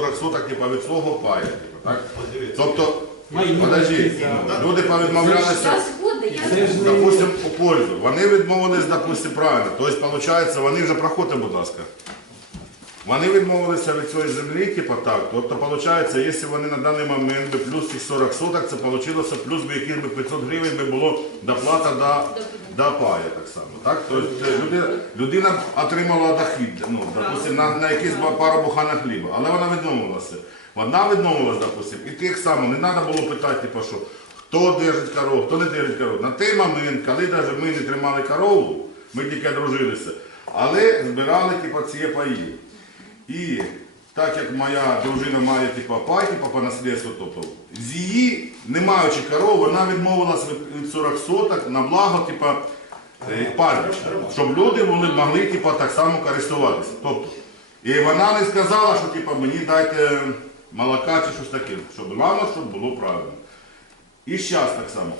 40 соток типа, від свого пає. Так? Тобто, подожди, ну, люди повідмовлялися. Я згода, я Це ж не- Допустим, у пользу. Вони відмовились, допустим, правильно. Тобто, виходить, вони вже проходьте, будь ласка. Вони відмовилися від цієї землі, типу так. Тобто, виходить, якщо вони на даний момент би плюс цих 40 соток, це вийшло плюс би би 500 гривень би було доплата до, до пая так само. Так? Тобто, е, людина, людина отримала дохід, ну, допустим, на, на якісь пару бухана хліба, але вона відмовилася. Вона відмовилася, допустим, і тих само не треба було питати, типу, що хто держить корову, хто не держить корову. На той момент, коли навіть ми не тримали корову, ми тільки дружилися, але збирали типу, ці паї. І так як моя дружина має типу, пай, типу, по наслідству, тобто, з її, не маючи корову, вона відмовилася від- від 40 соток на благо типу, е, пастбища, щоб люди були, могли типу, так само користуватися. Тобто, і вона не сказала, що типу, мені дайте молока чи щось таке, щоб головне, щоб було правильно. І зараз так само.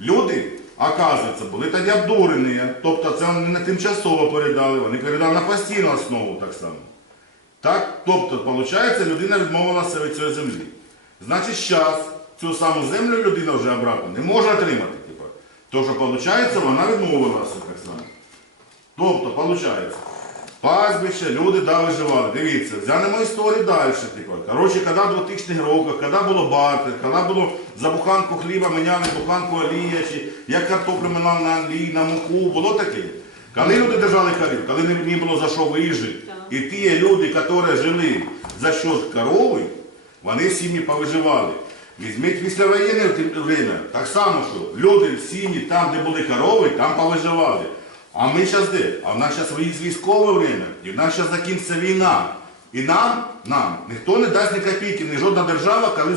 Люди, оказується, були тоді обдурені, тобто це не тимчасово передали, вони передали на постійну основу так само. Так? Тобто, виходить, людина відмовилася від цієї землі. Значить, зараз цю саму землю людина вже обратно не може отримати. Типу. Тому що, виходить, вона відмовилася так само. Тобто, виходить, пастбище, люди да, виживали. Дивіться, взянемо історію далі. Типу. Коротше, коли в 2000 х роках, коли було бартер, коли було за буханку хліба міняли буханку олія, чи як картоплю міняли на олій, на муку, було таке. Коли люди держали корів, коли не було за що вижити, і ті люди, які жили за счет корови, вони сім'ї повиживали. Візьміть післявоєнне время, так само, що люди сім'ї там, де були корови, там повиживали. А ми зараз де? А в нас зараз військове время, і в нас зараз закінчиться війна. І нам, нам, ніхто не дасть ні копійки, ні жодна держава, коли.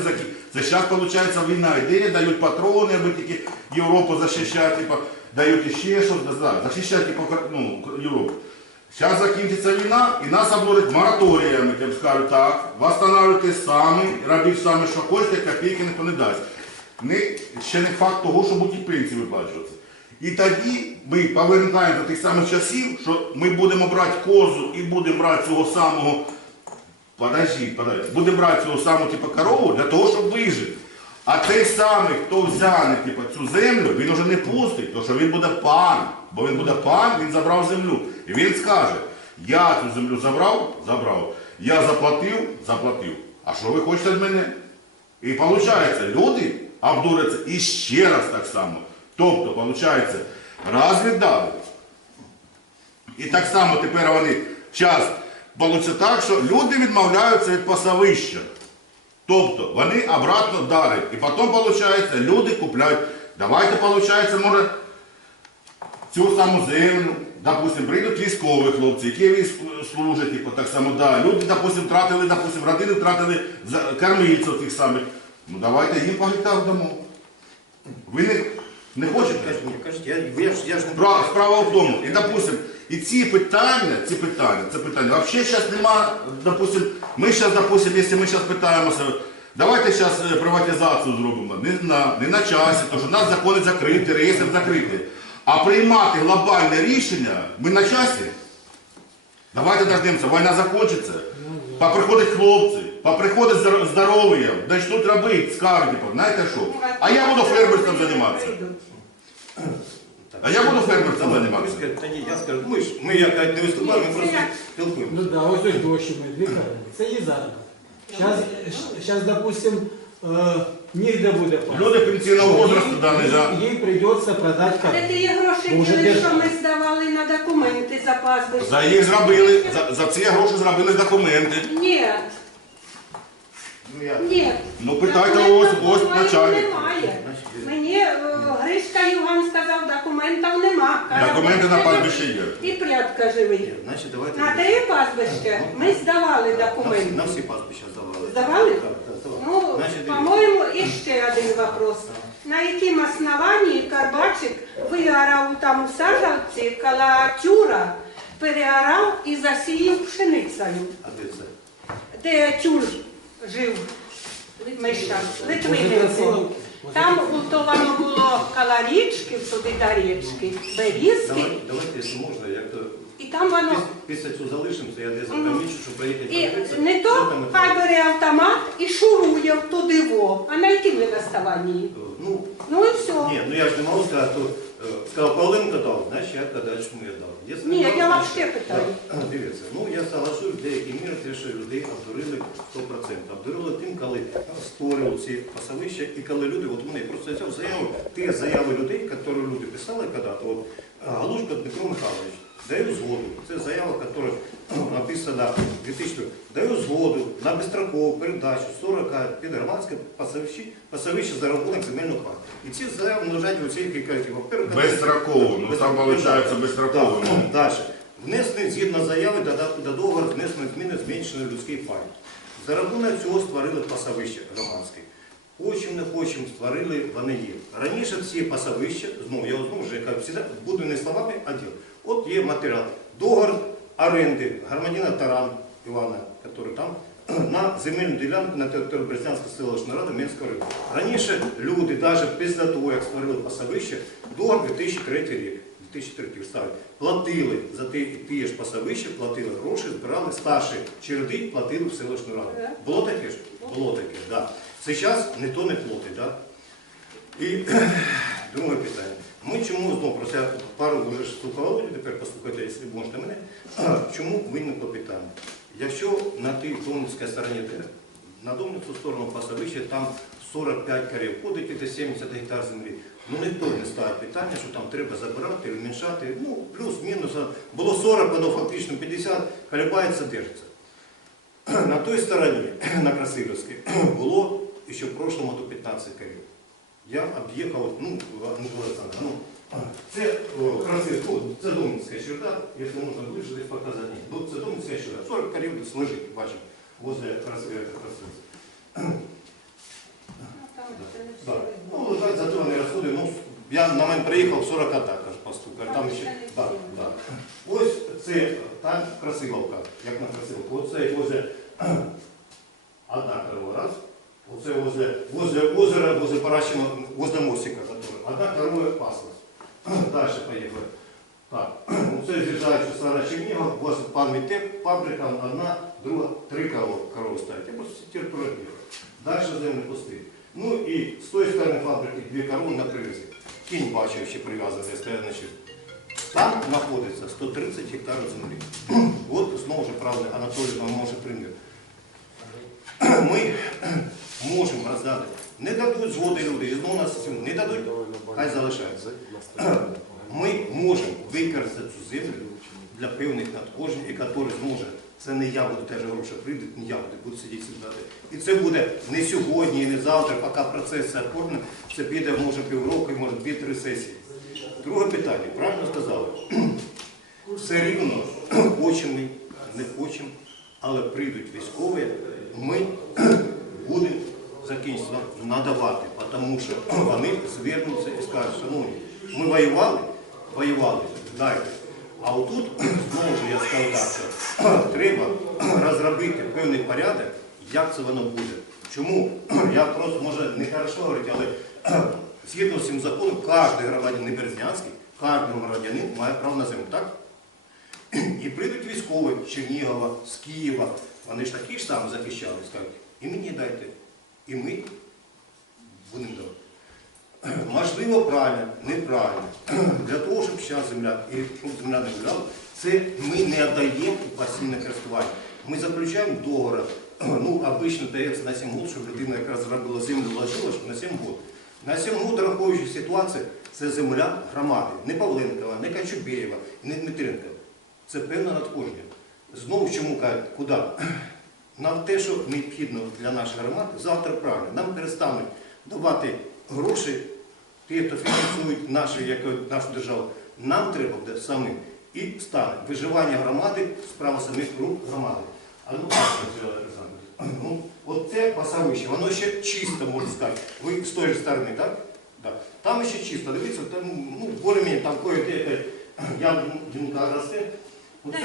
Це зараз виходить війна йде, дають патрони, аби тільки Європу захищати, типу, дають іще щось, захищати типу, ну, Європу. Зараз закінчиться війна і нас обложать мораторіями, тим скажуть, так, восстанавливайте самі, робіть самі, що хочете, копійки ніхто не дасть. Ще не факт того, що будуть пенсії виплачуватися. І тоді ми повертаємо до тих самих часів, що ми будемо брати козу і будемо брати цього самого, подожди, подожди, будемо брати цього самого типу, корову для того, щоб вижити. А той самий, хто взяне типу, цю землю, він вже не пустить, тому що він буде пан. Бо він буде пан, він забрав землю. І він скаже, я цю землю забрав, забрав. Я заплатив, заплатив. А що ви хочете від мене? І виходить, люди обдуряться і ще раз так само. Тобто, виходить, раз віддали. І так само тепер вони час вийде так, що люди відмовляються від пасовища. Тобто вони обратно дарять. І потім, виходить, люди купляють. Давайте, виходить, може, цю саму землю, допустим, прийдуть військові хлопці, які служать, типу, так само, да. люди, допустим, тратили, допустим, родини втратили кормильців тих самих. Ну давайте їм по гектару дамо. Ви не, не хочете? Я, я, ж, я ж не Справа, справа в тому, і допустим, і ці питання, ці питання, це питання, взагалі зараз нема, допустим, ми зараз, допустим, якщо ми зараз питаємося, давайте зараз приватизацію зробимо, не на, не на часі, тому що в нас закони закриті, реєстр закритий. А приймати глобальне рішення ми на часі. Давайте дождемося, війна закінчиться. Поприходять хлопці, поприходять здор- здоров'я, почнуть робити, типу, знаєте що? А я буду фермерством займатися. А я буду фермерством займатися. Та ні, я скажу, ми ж, ми як не виступаємо, ми просто спілкуємося. Ну да, ось ось дощ буде, дві. Це є зараз. Зараз, зараз, допустим, нігде буде пасти. Люди пенсійного возрасту даний, за Їй прийдеться продати Але корову. є гроші що ми здавали на документи за паспорт? За їх зробили, за, за ці гроші зробили документи. Ні, Ну, ні. Ну питайте ось, Документів ось моїх начальник. Немає. Мені е, Гришка Іван сказав, документів нема. Каже, Документи на «Ось пастбищі є. І прядка живий. значить, давайте. На те пастбище ми здавали документи. на всі паспища здавали. Здавали? Так, так, здавали. Ну, Значить, дивіться. по-моєму, і ще один вопрос. На яким основанні Карбачик виорав там у сажалці коло тюра, переорав і засіяв пшеницею, А де це? де тюр жив Миша, Литвиненко. Там готовано було коло туди до річки, берізки, Давайте, давайте, якщо можна, як то і там воно. після цього залишимося, я десь запомічу, щоб приїхати І подивитися. не що то там хай бере автомат і шурує туди во. А на яким він основанні? Ну, Ну і все. Ні, ну я ж не можу сказати, то е, сказав, Павленко дав, значить я далі я дав. Якщо Ні, я ще питаю. да. Дивіться, ну я соглашусь в деякій мірі, те, що людей обдурили 100%. Обдурили тим, коли створювали ці пасовища, і коли люди, от вони просто взяв заяву, ті заяви людей, які люди писали коли-то, от Галушка Дмитро Михайлович, даю згоду. Це заява, яка написана в 2000 Даю згоду на безстрокову передачу 40 під громадське пасовище, за рахунок земельного парку. І ці заяви лежать у кажуть, во-первых, Безстроково, ну там виходить безстроково. ну. Далі. Внесені згідно заяви до договору внесені зміни зменшений людський факт. За рахунок цього створили пасовище громадське. Хочемо, не хочемо, створили, вони є. Раніше ці пасовища, знову я знову як завжди, буду не словами, а ділом. От є матеріал. Договор оренди громадянина Таран Івана, який там, на земельну ділянку на території Березнянської селищної ради Мінського району. Раніше люди, навіть після того, як створили пасовище, договор 2003 рік. 2003 рік ставить, платили за ті, ж пасовища, платили гроші, збирали старші череди, платили в селищну раду. Було таке ж? Було таке, так. Да. Зараз ніхто не платить, так? І друге питання. Ми чому знову про це пару ж слухали, тепер послухайте, якщо можете мене. Чому виникло питання? Якщо на тій Домницькій стороні, де на Домницьку сторону пасовища, там 45 корів ходить, де 70 гектар землі. Ну ніхто не ставить питання, що там треба забирати, уменьшати. Ну, плюс-мінус. Було 40, воно фактично 50, колебається, держиться. На той стороні, на Красилівській, було ще в прошлому году 15 корів. Я об'їхав, ну, Олександр, ну, це о, Красилівська, це Домницька черта, якщо можна ближче десь показати. Ну, це Домницька черта. 40 корів десь лежить, бачимо, возле. Да. Ну, лежать затворені розходи, ну, я на мене приїхав 40 так, аж постукав. Там ще, да, да. Ось це, там красиловка, як на красиловку. Оце возле одна корова, раз. Оце возле, возле озера, возле Паращина, возле мостика. Одна корова паслась. Дальше поїхали. Так, оце з'їжджаючи стара Чернігова, возле пан Мітек, фабрика, одна, друга, три корови, стоять. Я просто територію бігав. Далі землі пусті. Ну і з тої сторони фабрики дві корови на привізі. Кінь бачив, ще прив'язаний, стоять на. Там знаходиться 130 гектарів землі. От знову ж правильно Анатолій вам може примір. Ми можемо роздати. Не дадуть згоди люди, і знову нас не дадуть, хай залишається. Ми можемо використати цю землю для певних надходжень, і які зможе. Це не я буду теж гроші прийдуть, не я буду, буду сидіти сідати. І це буде не сьогодні не завтра, поки процес це оформлений, це піде може півроку, може дві-три сесії. Друге питання, правильно сказали? Все рівно, хочемо ми, не хочемо, але прийдуть військові, ми будемо закінчити надавати, тому що вони звернуться і скажуть, шановні, ми воювали, воювали, дайте. А отут, знову ж я скажу так, що треба розробити певний порядок, як це воно буде. Чому? Я просто, може, не хорошо говорити, але згідно з цим законом, кожен громадянин Березнянський, кожен громадянин має право на землю, так? І прийдуть військові з Чернігова, з Києва, вони ж такі ж самі захищали, скажуть, і мені дайте, і ми будемо давати. Можливо, правильно, неправильно. Для того, щоб зараз земля, і щоб земля не гуляла, це ми не віддаємо у пасивне користування. Ми заключаємо договор, ну, обично дається на 7 років, щоб людина якраз зробила землю, вложила, щоб на 7 років. На 7 років, враховуючи ситуацію, це земля громади. Не Павленкова, не Качубєєва, не Дмитренка. Це певне надходження. Знову чому кажуть, куди? Нам те, що необхідно для нашої громади, завтра правильно. Нам перестануть давати гроші, ті, хто фінансують нашу, як, нашу державу. Нам треба буде самим. І стане виживання громади, справа самих рук громади. А ну, ну, от це пасовище, воно ще чисто, можна сказати. Ви з тої сторони, так? Да. Там ще чисто, дивіться, там, ну, більш-менш там кое-де, яблунка росте. Оце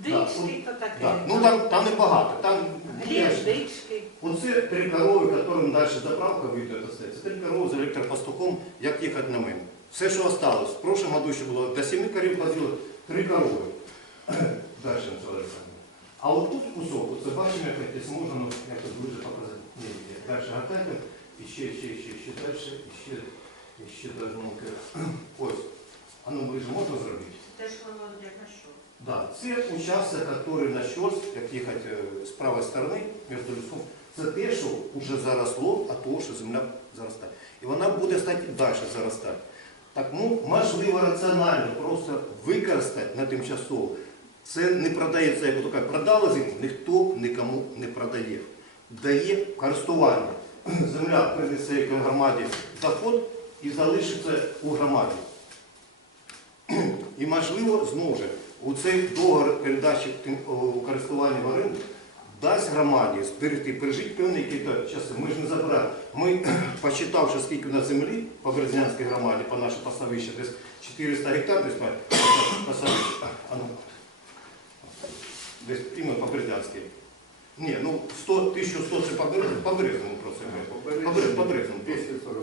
дички, то таке. Да. Ну там, там небагато. Там Глєш, дички. Оце три корови, яким далі заправка вийде. Це три корови з електропостуком, як їхати на мене. Все, що осталось. В прошлом году ще було до семи корів ходило, три корови. Далі Олександр. А от тут кусок, оце бачимо, як якось можна, ну, як Аркадьевна, і ще, ще, ще, ще далі, і ще, і ще даже, ну-ка, ось. А ну, ближе можна зробити? Теж воно на що? Да, це участок, який на щось, як їхати з правої сторони, між лісом, це те, що вже заросло, а то, що земля заростає. І вона буде стати далі заростати. Так, ну, можливо, раціонально просто використати на тимчасово. Це не продається, як то кажуть, продали землю, ніхто нікому не продає. Дає користування. Земля принесе громаді заход і залишиться у громаді. І можливо, ж, у цей договір передачі у користування в оренду дасть громаді зберегти, пережити певні якісь часи. Ми ж не забираємо. Ми, посчитавши, скільки на землі по Березнянській громаді, по нашій пасовищі, десь 400 гектар, десь пасовище. А ну, десь іменно по Березнянській. Ні, ну 100, 1100 це по Березняному просто. По Берез- по Березняному. 242.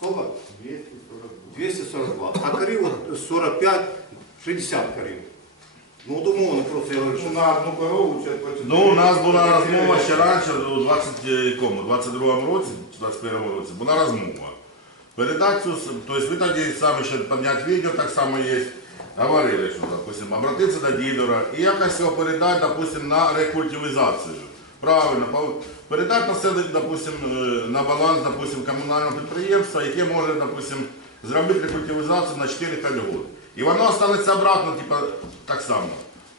Сколько? 242. 242. А корів 45, 60 корів. Ну, умовно просто я говорю, Ну, на одну корову сейчас по Ну, у нас була розмова ще раніше, у 20, якому, 22 році, чи 21 році, була розмова. Передати цю, тобто ви тоді самі ще підняти відео, так само є, говорили, що, допустим, обратитися до дідора і якось його передати, допустим, на рекультивізацію. Правильно, передати населення, допустим, е, на баланс, допустим, комунального підприємства, яке може, допустим, зробити рекультивізацію на 4-5 років. І воно останеться обратно, типа, так само,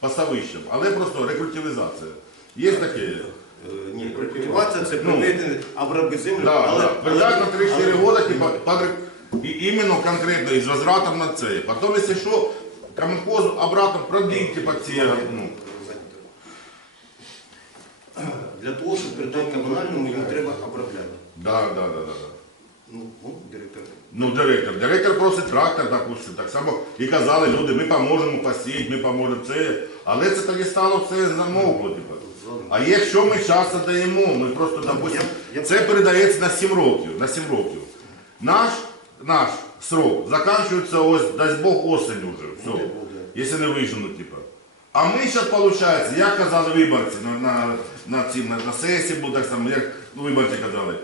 пасовищем, але просто рекультивізація. Є таке? е, ні, культивація це Ну. приведення, обробити землю, Да, але, да. Передать на 3-4 але- года, типа, под, и именно конкретно із возвратом на це. Потом, если що, комхоз обратно продлить, типа, ці, ну, Для того, щоб передати комунальному, їм треба обробляти. да, да, да, да. да. Ну, ну, директор. Ну, директор. Директор просить трактор, допустим, так само. І казали люди, ми поможемо посіяти, ми поможемо це. Але це тоді стало все замовкло, типу. А якщо ми час даємо, ми просто, допустим, я- я- це передається на 7 років. На 7 років. Наш, наш срок закінчується ось, дасть Бог, осінь вже. Все. Якщо не вижену, типа. А ми зараз, виходить, як казали виборці на, на, на, на, на сесії, був так само, як ну, виборці казали.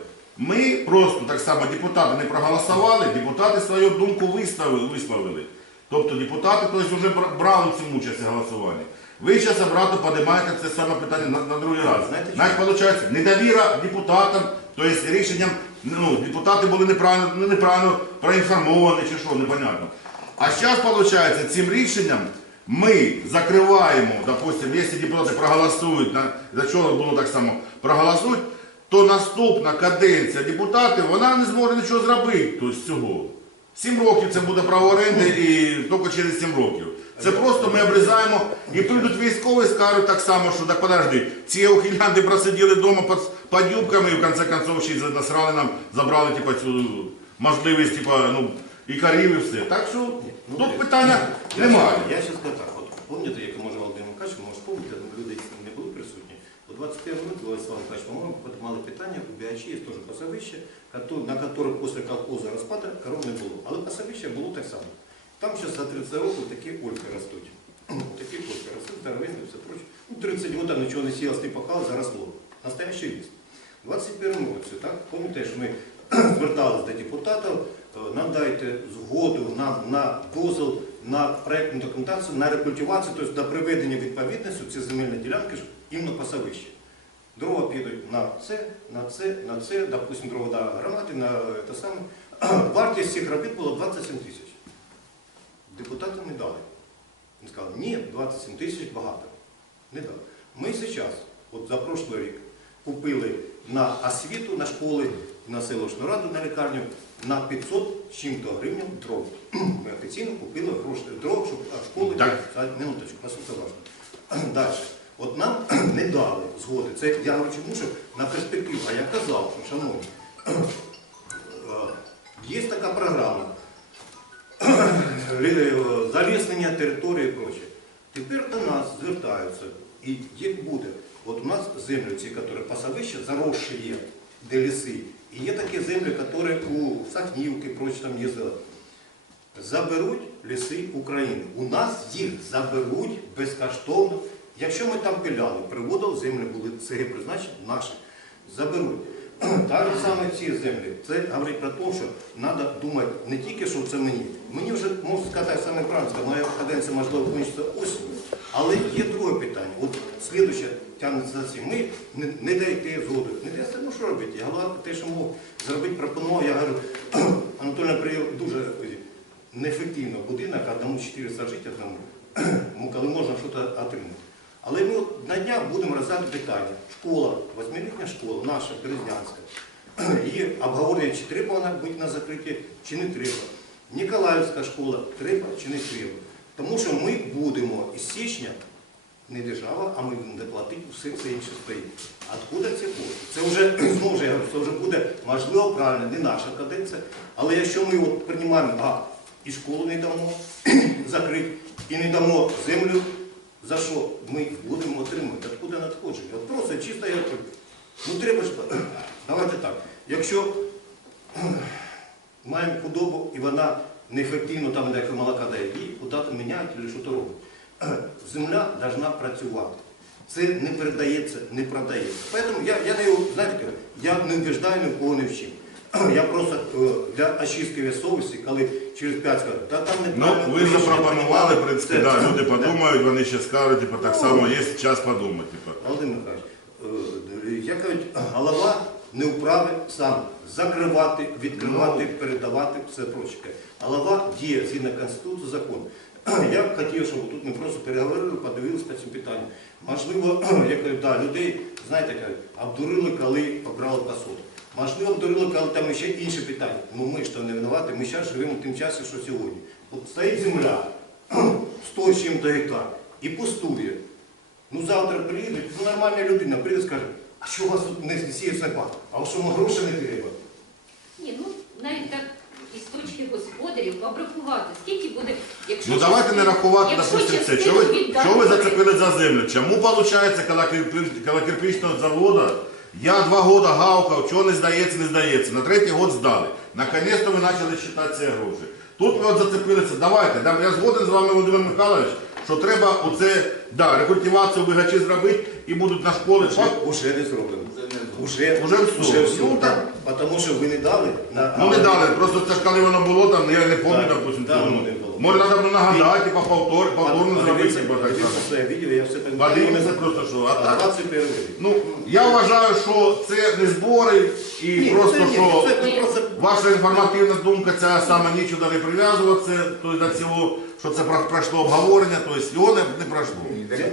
Ми просто так само депутати не проголосували, депутати свою думку виставили, висловили. Тобто депутати тобто, вже брали в цьому участь в голосуванні. Ви зараз обратно піднімаєте це саме питання на, на другий раз. Знаєте, Навіть виходить недовіра депутатам, тобто рішенням, ну, депутати були неправильно, ну, неправильно проінформовані чи що, непонятно. А зараз, виходить, цим рішенням ми закриваємо, допустим, якщо депутати проголосують, на, за чого було так само, проголосують, то наступна каденція депутатів, вона не зможе нічого зробити тобто, з цього. Сім років це буде право оренди і тільки через сім років. Це просто ми обрізаємо і прийдуть військові, скажуть так само, що так подожди, ці ухилянти просиділи вдома під, під юбками і в кінці концов ще й насрали нам, забрали типу, цю можливість, типу, ну, і корів, і все. Так що Ну, тут питання немає. Я зараз скажу так, от пам'ятаєте, як може Володимир Миколаївич, може помните, але люди не були присутні. У 21 році Владислав Миколаївич, по-моєму, піднімали питання, у Біачі є теж пасовище, на якому після колхозу розпада коров не було. Але пасовище було так само. Там зараз за 30 років такі ольки ростуть. Такі ольки ростуть, здоровенні, все проче. Ну, 30 років нічого не сіялось, не пахало, заросло. Настоящий ліс. У 21 році, так, пам'ятаєш, ми зверталися до депутатів, е, нам дайте згоду на, на дозвіл на проєктну документацію, на рекультивацію, тобто до приведення відповідності ці земельні ділянки іменно пасовище. Дрова підуть на це, на це, на це, допустим, дрова на е, те саме. Вартість цих робіт була 27 тисяч. Депутати не дали. Він сказав, ні, 27 тисяч багато. Не дали. Ми зараз, от за прошлий рік, купили на освіту, на школи, на селищну раду, на лікарню на 500 з чим-то гривень дров. Ми офіційно купили гроші дров, щоб школи. Так. Минуточку, послухайте уважно. Далі. От нам не дали згоди. Це я говорю, чому на перспективу. А я казав, що, шановні, е, є така програма лі- заліснення території і прочее. Тепер до нас звертаються, і як буде, от у нас землі, ці, які пасовища, заросші є, де ліси, і є такі землі, які у Сахнівки, проче там їздили. Заберуть ліси України. У нас їх заберуть безкоштовно. Якщо ми там пиляли, приводили, землі були це призначені наші, заберуть. Так саме ці землі. Це говорить про те, що треба думати не тільки, що це мені. Мені вже можу сказати саме правильно, моя каденція можливо закінчиться осінню. Але є друге питання. От слідуще тягнеться за цим. Ми не, не даєте згоду. Не даєте, ну що робити? Я голова те, що мог зробити, пропонував. Я говорю, Анатолій привів дуже неефективно будинок, одному 400 жити одному, ну, коли можна щось отримати. Але ми на днях будемо розглядати питання. Школа, восьмилітня школа, наша Березнянська. Її обговорює, чи треба вона бути на закритті, чи не треба. Ніколаївська школа, треба чи не треба. Тому що ми будемо із січня, не держава, а ми будемо платити все це інше стоїть. Откуда ці кошти? Це вже знову ж я говорю, це вже буде можливо правильно, не наша каденція. Але якщо ми от приймаємо, а і школу не дамо закрити, і не дамо землю, за що ми будемо отримувати? Откуда надходження? От просто чисто я ну треба ж, давайте так. Якщо маємо худобу і вона неефективно там як молока дає, її куди-то міняють чи що то робить. Земля повинна працювати. Це не передається, не продається. Тому я, я не, знаєте, я не вбіждаю ні в кого не вчим. Я просто е, для очистки совісті, коли через п'ять скажуть, та там не Ну, ви запропонували, в принципі, да, люди подумають, вони ще скажуть, типу, так само є час подумати. Типу. Володимир Михайлович, е, я кажу, голова не вправі сам закривати, відкривати, передавати, все проче. Голова діє згідно Конституції, закон. Я б хотів, щоб тут ми просто переговорили, подивилися по цим питанням. Можливо, я кажу, да, людей, знаєте, кажуть, обдурили, коли побрали посуд. Можливо, обдурили, коли там ще інші питання. Ну ми ж то не винуваті, ми зараз живемо тим часом, що сьогодні. От стоїть земля, 100 з чим-то гектар, і пустує. Ну завтра приїдуть, ну нормальна людина прийде і скаже, а що у вас тут не сіється пак? А у що ми гроші не треба? Ні, ну навіть так із точки господарів обрахувати, скільки буде, якщо Ну давайте не рахувати, якщо допустим, це. частину Що ви, віддати що ви зацепили за землю? Чому виходить, коли кирпичного заводу, я два роки гавкав, чого не здається, не здається. На третій год здали. Наконець-то ми почали вважати ці гроші. Тут ми от зацепилися, давайте, я згоден з вами, Володимир Михайлович, що треба оце, да, рекультивацію вигачі зробити і будуть на школи. Уже не зроблено. Уже, Уже все. Уже все. Ну, так. Тому що ви не дали. На, Ну не дали, просто це ж коли воно було там, я не пам'ятаю, допустим, так, воно не було. Може треба було нагадати, типа повтор, повторно зробити, типа так само. своє відео, я все так Подивимося просто, що. А так, 20 перевірів. ну, я вважаю, що це не збори і просто, це ні, що це просто ваша інформативна думка, ця саме нічого не прив'язуватися тобто, до цього, що це про- пройшло обговорення, тобто його не, не пройшло.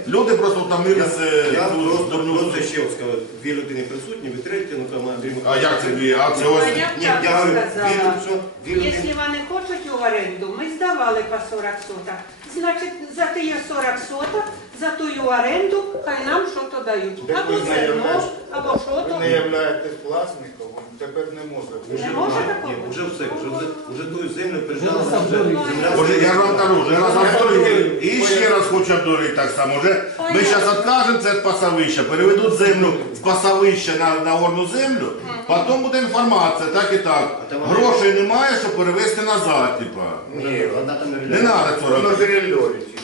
Люди просто втомилися Я цю просто, дурню просто ще от сказав, дві людини присутні, ви треті, ну там Андрій А Михайлович. як це дві? А це ось. Я б Ні, так я говорю, дві сказала. людини, що дві людини. Якщо вони хочуть в оренду, ми здавали по 40 соток. Значить, за ті 40 соток, за ту оренду, хай нам щось дають. Так Або ви не зерно, являєтесь- або що Ви то. не являєтесь власником, тепер не може бути. Не може Ні, такого? вже все, вже, вже ту землю Вже прижали. я вам кажу, вже раз обдурили. І ще раз хочу обдурити так само. Вже ми зараз відкажемо це пасовища, переведуть землю з пасовища на, на горну землю, потім буде інформація, так і так. Грошей немає, щоб перевести назад, типа. Ні, вона там не Не треба цього робити.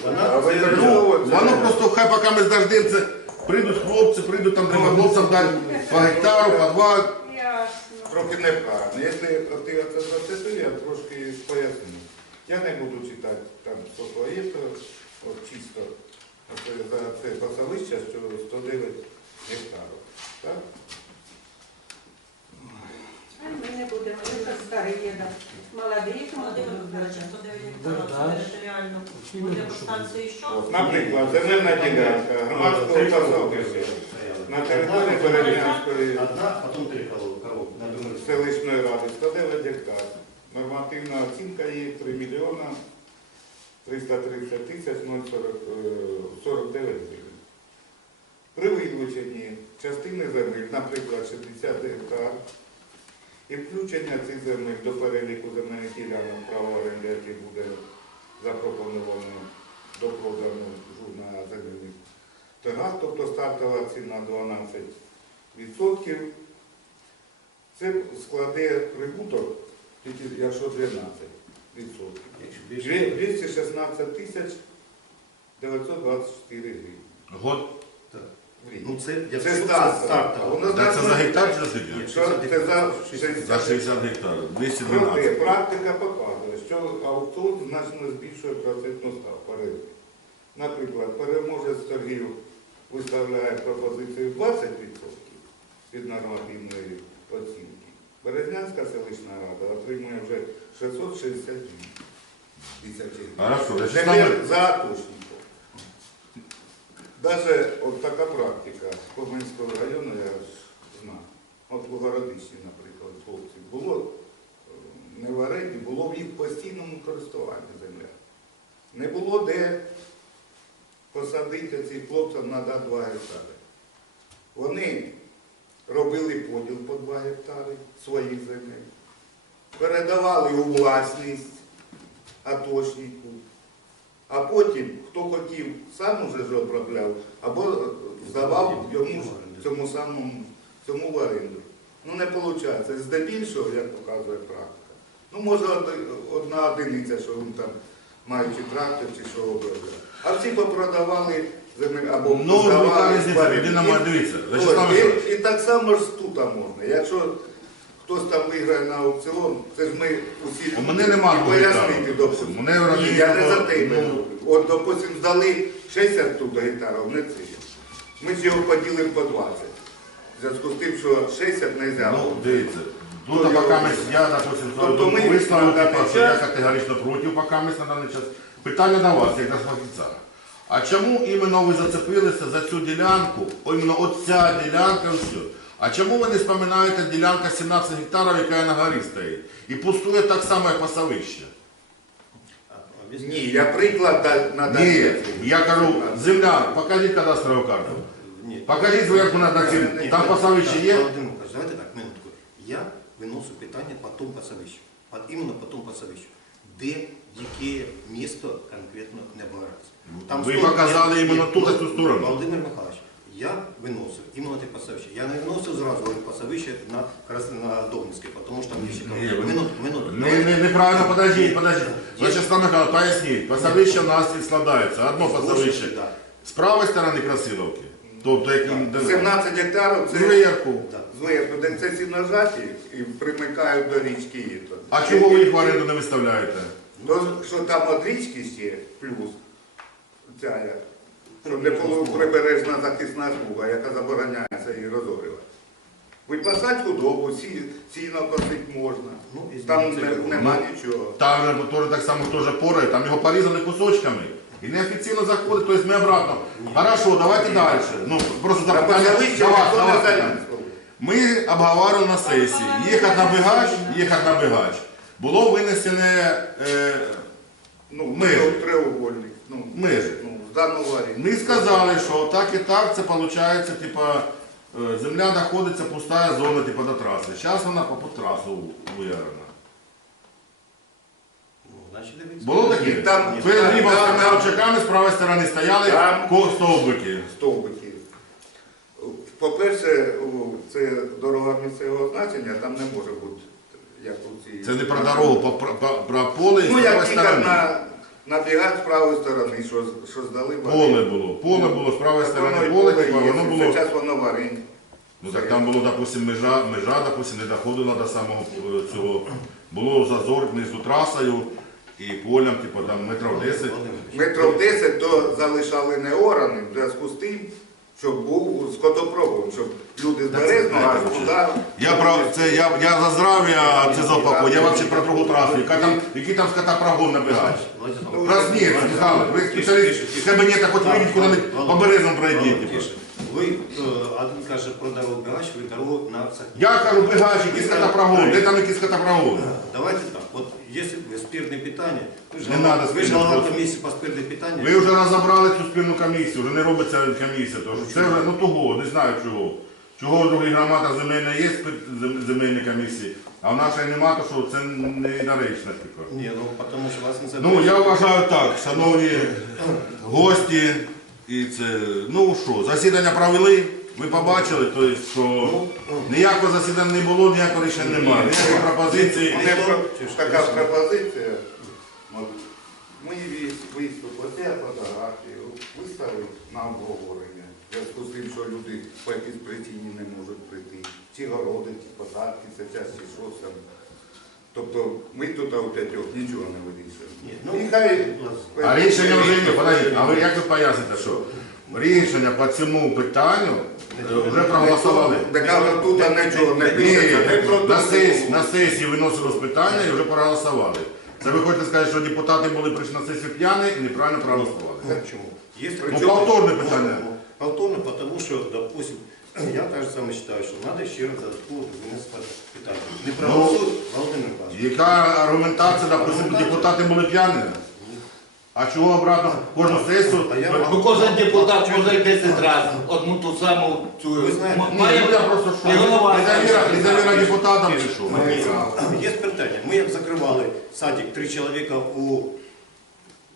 Вона- Ну. Воно просто хай поки ми здождемося, прийдуть хлопці, прийдуть там треба хлопцям дати по гектару, по два. Трохи неправильно. Якщо ти це зацепив, я трошки поясню. Я не буду читати там твоє, от чисто за це пасовище, що 109 гектарів. Так? Ми не будемо, ми вже старі, да. молоді, тому Володимир Михайлович, брати. 109 гектарів це Вертаєш. територіально буде по станції що? Наприклад, земельна ділянка громадського пасовища на території Березнянської селищної ради 109 гектар. Нормативна оцінка є 3 мільйона 330 тисяч 040, е, 49 гривень. При вилученні частини земель, наприклад, 60 гектар, і включення цих земель до переліку земельних ділянок право оренди, яке буде запропоновано до продажу на земельних торгах, тобто стартова ціна 12%. Це складе прибуток, якщо 12%. Якщо більше. Дві- 216 тисяч 924 гривні. Год. В рік. Ну це, я Це це старт. старт. Воно Так це за гектар чи за скільки? Що це за 60 За 60 гектарів. Проте 212. практика показує, що аукціон значно збільшує процентну ставку ринку. Наприклад, переможець торгів виставляє пропозицію 20% від нормативної оцінки. Березнянська селищна рада отримує вже 662 тисячі. Хорошо, значить, Тепер за атошників. Даже от така практика з Коменського району, я знаю. От у Городищі, наприклад, хлопці, було е, не в оренді, було в їх постійному користуванні земля. Не було де посадити цих хлопців на 2 гектари. Вони робили поділ по 2 гектари своїх земель, передавали у власність атошнику. А потім, хто хотів, сам уже ж обробляв, або здавав йому цьому самому цьому в оренду. Ну не виходить. Здебільшого, як показує практика. Ну, може, одна одиниця, що він там, маючи трактор чи що обробляв. А всі попродавали землю або Ну, здавали Михайлович, і, і так само ж тут можна. Якщо хтось там виграє на аукціон, це ж ми усі У мене нема пояснити, в районі я не за тебе. Ну, От, допустим, здали 60 тут гектарів, не це. Ми ж його поділимо по 20. В зв'язку з тим, що 60 не взяли. Ну, дивіться. Тут То поки я- допустим, Тобто ми на що я категорично проти поки ми на даний час. Питання до вас, як до фахівця. А чому іменно ви зацепилися за цю ділянку, іменно от ця ділянка і все? А чому ви не споминаєте ділянка 17 гектарів, яка на горі стоїть? І пустує так само, як пасовище? Ні, я приклад да- надаю. Ні, я кажу, земля, покажіть кадастрову карту. Ні. Покажіть зверху на на цим, Ні, там ні, пасовище так, є? Володимир Михайлович, давайте так, минутку. Я виношу питання по тому пасовищу. От іменно по тому пасовищу. Де, яке місто конкретно не береться. Ви сто- показали Ні, іменно ні, ту, Володимир- цю сторону. Володимир Михайлович, я виносив іменно те пасовище. Я не виносив зразу говорю, пасовище на, якраз на Домницьке, тому що там є ще Ні, ви- Минуту, минуту. Не, не, неправильно, подождіть, подождіть. Вячеслав Михайлович, поясніть. Пасовище у нас і складається. Одно пасовище. Да. З правої сторони Красиловки. Тобто, як Так. 17 гектарів це зверху. Зверху, де це всі нажаті і примикають до річки. Ірпінь. А чого ви їх в оренду не виставляєте? То, що там від річки ще плюс ця, як, що не було прибережна захисна смуга, яка забороняється її розорювати. Випасати худобу, сі, сіно косити можна. Ну, Там не, нема нічого. Там же теж так само теж порає, там його порізали кусочками. І неофіційно заходить, тобто ми обратно. Хорошо, давайте далі. Ну, просто запитання до вас, до вас питання. Ми обговорювали на сесії. Їхати на Бигач, їхати на Бигач. Було винесене е, Ну, Межі. треугольник. Ну, Межі. Ну, з даного. Ми сказали, що так і так це виходить, типа, е, земля знаходиться пустая зона типа, до траси. Зараз вона по, трасу виявлена. Ну. Було таке? Там- Перед там- очаками з правої сторони стояли Там- ко- стовбики. стовбики. По-перше, о, це дорога місцевого значення, там не може бути, як у цій. Це не про дорогу, про, про, про поле і з Ну, правої як їхати сторони. на, на бігат з правої сторони, що, що здали в оренду. Поле було. Поле було з правої сторони воно і поле, поле типа, є, воно було. Зараз воно в оренді. Ну так там було, допустим, межа, межа, допустим, не доходила до самого е, цього. Було зазор внизу трасою і полем, типу, там метрів 10. Володимир Михайлович, Метрів 10 то залишали не ораним в зв'язку з тим, щоб був скотопровод, щоб люди з Березного аж туди. Я про це я, я за здрав'я це запаку. Я взагалі про другу трасу. Яка там, який там скотопрогон? Володимир Ну, Проснеться, Михайло, ви спеціаліст з кабінета, хоч вийдіть куди-нибудь по березам пройдіть. типу. Ви, е, один каже про дорогу Бігач, ви дорогу на Сахні. Я кажу, бігач, який скотопрогон, де там який скотопрогон? Давайте так, от ви спірне питання, ви ж Не голова- надо ви ж спірне, голова просто. комісії по спірних питаннях. Ви вже розібрали цю спільну комісію, вже не робиться комісія. Це вже ну того, не знаю чого. Чого в других громадах земельна є спи- зем- земельні комісії, а в нашій нема, то що це не наречно. Типу. Ні, ну тому що вас не Ну я вважаю так, шановні гості, і це, ну що, засідання провели, ви побачили, то є, що ніякого засідання не було, ніякого рішення немає, ніякої пропозиції. Така пропозиція. Ми виступили, я фотографію, виставив на обговорення. В зв'язку з тим, що люди по якійсь причині не можуть прийти. ці городи, ці посадки, це час чи що там. Тобто ми тут у п'ятьох нічого не вирішуємо. Ну, А рішення вже є, подождіть, а ви як ви поясните, що рішення по цьому питанню е, вже проголосували? Так але тут нічого не Ні, пишеться, не про на сесії, на сесії виносилось питання і вже проголосували. Це ви хочете сказати, що депутати були прийшли на сесію п'яні і неправильно проголосували? Почему? Есть Ну, повторне питання. Повторно, потому что, допустим, я так же самое считаю, что надо ще раз додатково винести питання. Не Ну, проголосують, Володимир Михайлович. Яка аргументація, допустим, депутати були п'яні? А чого обратно кожну сесію? А я Бо кожен депутат може 10 разів одну ту саму цю. Має ну просто що. і голова. Депутатам чи що? Є питання. Ми як закривали садик три чоловіка у,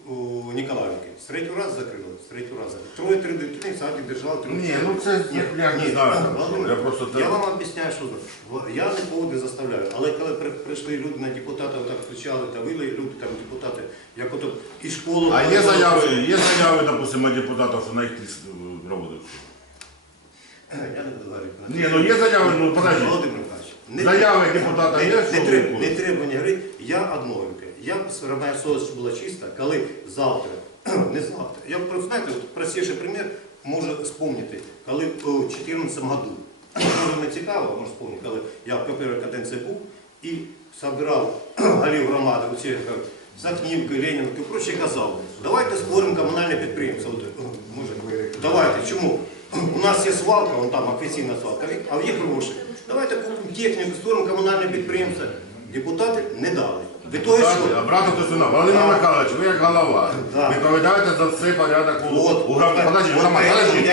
у Ніколаївці. З третього разу закрили, третього разу. Троє три дитини, садик держав. три Ні, ну це Ні, я не ні, знаю. що. Я просто Я вам об'ясняю, що в- я нікого не заставляю. Але коли при- прийшли люди на депутата, так кричали, та вили люди там депутати, як ото і школу. А є заяви, є заяви, допустимо, депутатів, що на їх тиск проводить. Я не говорю. Ні, ну є заяви, ну подожди. Володимир Михайлович, не- Заяви депутата не, є, не, що треба, не треба мені говорити, я одноюка. Я моя совість була чиста, коли завтра, не завтра, я просто, знаєте, от простіший примір можу спомнити, коли у 2014 году, може не цікаво, можу спомнити, коли я в першій каденції був і собирав голів громади, оці як Сахнівки, Ленінки, проще казав, давайте створимо комунальне підприємство. Може, давайте, чому? У нас є свалка, вон там офіційна свалка, а є гроші. Давайте купимо техніку, створимо комунальне підприємство. Депутати не дали. Ви того, що Обратно до сина. Володимир Михайлович, ви як голова. Да. Відповідаєте за все порядок у, От. у. Подожди, От Роман, виношу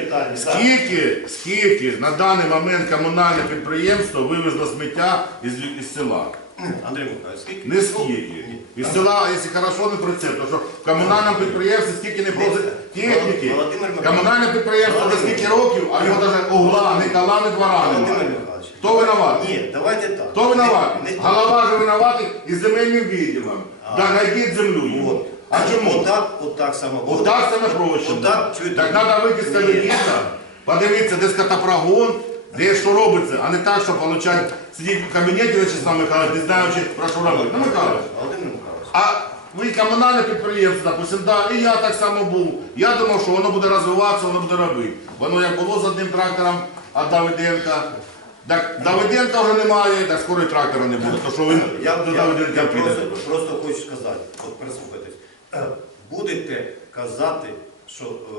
питання. Скільки, скільки на даний момент комунальне підприємство вивезло сміття із, із села? Андрій Михайлович, скільки? Не скільки. Із села, якщо хорошо, не прицеп, тому що в комунальному підприємстві скільки не просить техніки. Володимир Михайлович. Комунальне підприємство вже скільки років, а його навіть угла, ні кола, ні двора Володимир немає. Михайлович. Хто винуватий? Ні, давайте так. Хто винуватий? Не- не- Голова ж винуватий із земельним відділом. Да найдіть землю йому. От. А чому? Отак, отак само. Отак це не проще. Отак, чуєте? Так треба вийти з кабінета, подивитися, де скотопрогон, де що робиться, а не так, що получать сидіть в кабінеті Вячеслав Михайлович, не знаючи про що робити. Ну, Михайлович, а ви комунальне підприємство, допустим, да, і я так само був. Я думав, що воно буде розвиватися, воно буде робити. Воно як було з одним трактором, а Давиденка. Так Давиденка вже немає, так скоро і трактора не буде. То що ви Я, до я, Давиденка я підете? просто, просто хочу сказати, от прислухайтесь. Е, Будете казати, що е,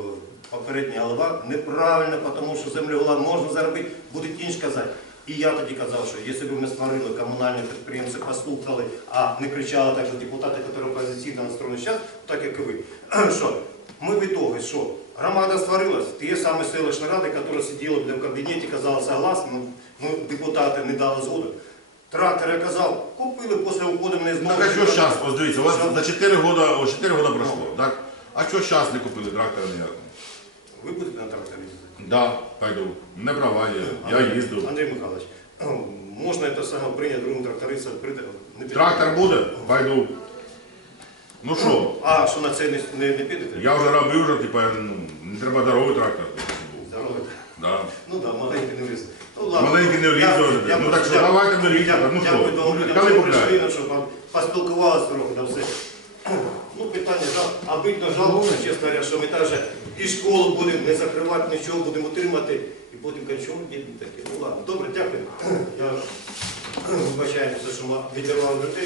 попередній голова неправильно, тому що землегола можна заробити, будуть інші казати. І я тоді казав, що якщо б ми створили комунальне підприємство, послухали, а не кричали так, що депутати, які опозиційно настроєні зараз, так як і ви, що ми в итоге, що громада створилась, ті самі селищні ради, які сиділи в кабінеті, казали согласно, ну, ну, депутати не дали згоду. Трактор я казав, купили після уходу мене знову. так а що зараз, дивіться, у вас за 4 роки, 4 роки пройшло, так? А що зараз не купили трактора ніякого? Ви будете на тракторі їздити? Да, пойду. Не права є, я їздив. Андрій Михайлович, можна це саме прийняти другим трактористам? прийде- не піде? Трактор буде? Пойду. Ну що, А, що на це не, не, не підете? я вже робив, вже, типа, ну, не треба здоровий трактор. Здорово. Да. Ну так, да, маленький не вліз. Ну, ладно. Маленький не вліз Я- вже. я- Ну, так що я- давайте беріть, я- ну, Дякую що, ну, коли що купляєте? прийшли, ну, щоб вам поспілкувалися трохи на все. Ну, питання, жал, обидно жалко, чесно говоря, що ми теж і школу будемо не закривати, нічого будемо утримати, і потім кажуть, що діти такі. Ну ладно, добре, дякую. Я вибачаюся, що відірвав дітей.